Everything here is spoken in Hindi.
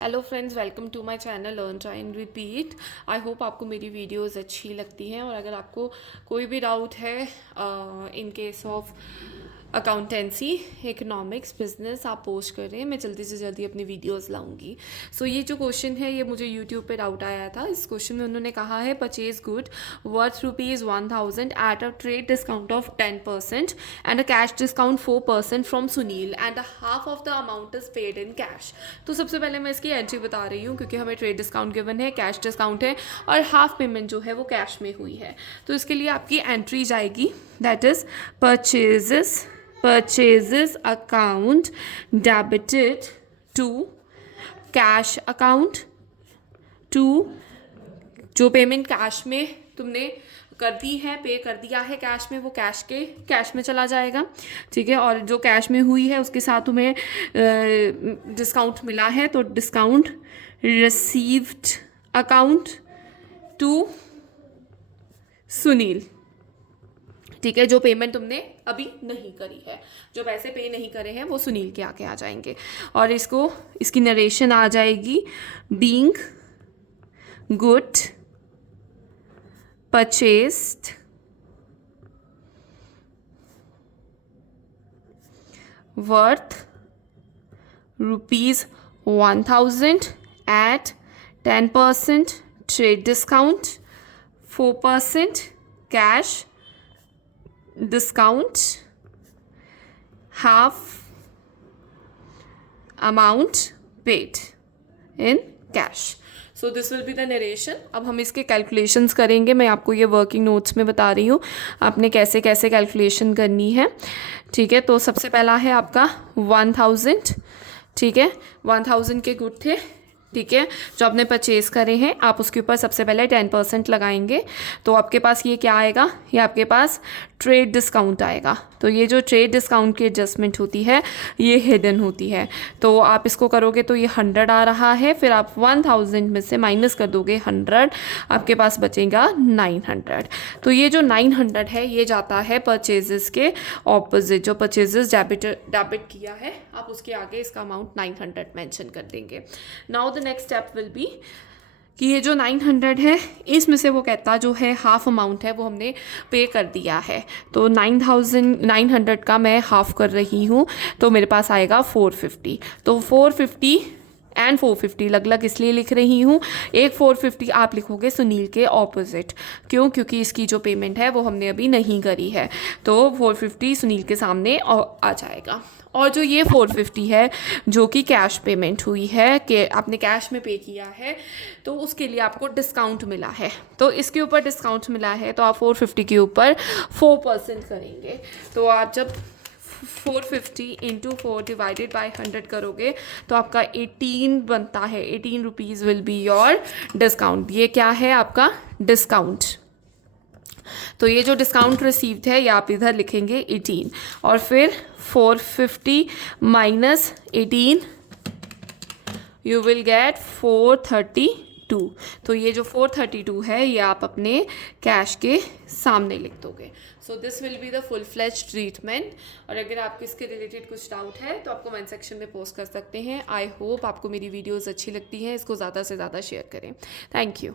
Hello friends, welcome to my channel learn try and repeat. I hope आपको मेरी वीडियोस अच्छी लगती हैं और अगर आपको कोई भी डाउट है in case of accountancy, economics, business, आप पोस्ट करें, मैं जल्दी से जल्दी अपनी वीडियोस लाऊंगी। सो ये जो क्वेश्चन है ये मुझे यूट्यूब पे डाउट आया था। इस क्वेश्चन में उन्होंने कहा है purchase good worth ₹1000 at a trade discount of 10% and a cash discount 4% from Sunil and half of the amount is paid in cash. तो सबसे पहले मैं इसकी एंट्री बता रही हूँ क्योंकि हमें ट्रेड डिस्काउंट गिवन है, कैश डिस्काउंट है और हाफ पेमेंट जो है वो कैश में हुई है। तो इसके लिए आपकी एंट्री जाएगी, that is purchases account debited to cash account to जो पेमेंट कैश में तुमने कर दी है, पे कर दिया है कैश में, वो कैश में चला जाएगा। ठीक है, और जो कैश में हुई है उसके साथ तुम्हें डिस्काउंट मिला है तो discount received account to Sunil. ठीक है, जो पेमेंट तुमने अभी नहीं करी है, जो पैसे पे नहीं करे हैं वो सुनील के आगे आ जाएंगे और इसकी नरेशन आ जाएगी being good purchased worth ₹1000 at 10% trade discount, 4% cash discount, half amount paid in cash. So this will be the narration. अब हम इसके कैलकुलेशंस करेंगे। मैं आपको ये वर्किंग नोट्स में बता रही हूँ आपने कैसे कैसे कैलकुलेशन करनी है। ठीक है, तो सबसे पहला है आपका 1000। ठीक है, 1000 के गुड थे। ठीक है, जो आपने परचेज़ करे हैं आप उसके ऊपर सबसे पहले 10% लगाएंगे तो आपके पास ये क्या आएगा, ये आपके पास ट्रेड डिस्काउंट आएगा। तो ये जो ट्रेड डिस्काउंट की एडजस्टमेंट होती है ये हिडन होती है। तो आप इसको करोगे तो ये 100 आ रहा है, फिर आप 1000 में से माइनस कर दोगे 100, आपके पास बचेगा 900। तो ये जो 900 है ये जाता है परचेजेस के ऑपोजिट। जो परचेजेस डेबिट किया है आप उसके आगे इसका अमाउंट 900 मेंशन कर देंगे। Now the next step will be कि ये जो 900 है इसमें से वो कहता जो है हाफ अमाउंट है वो हमने पे कर दिया है। तो 900 का मैं हाफ कर रही हूँ तो मेरे पास आएगा 450। तो 450 एंड 450 अलग अलग इसलिए लिख रही हूँ। एक 450 आप लिखोगे सुनील के ऑपोजिट, क्यों? क्योंकि इसकी जो पेमेंट है वो हमने अभी नहीं करी है तो 450 सुनील के सामने आ जाएगा। और जो ये 450 है जो कि कैश पेमेंट हुई है कि आपने कैश में पे किया है तो उसके लिए आपको डिस्काउंट मिला है, तो इसके ऊपर डिस्काउंट मिला है तो आप 450 के ऊपर 4% करेंगे। तो आप जब 450 इंटू 4 डिवाइडेड बाई 100 करोगे तो आपका 18 बनता है। 18 rupees will be your discount. ये क्या है आपका डिस्काउंट। तो ये जो डिस्काउंट रिसीव्ड है ये आप इधर लिखेंगे 18 और फिर 450 माइनस 18 यू विल गेट 432। तो ये जो 432 है ये आप अपने कैश के सामने लिख दोगे। So this will be the full fledge treatment. और अगर आपको इसके रिलेटेड कुछ डाउट है तो आप कमेंट सेक्शन में पोस्ट कर सकते हैं। आई होप आपको मेरी वीडियोज़ अच्छी लगती हैं, इसको ज़्यादा से ज़्यादा शेयर करें। Thank you.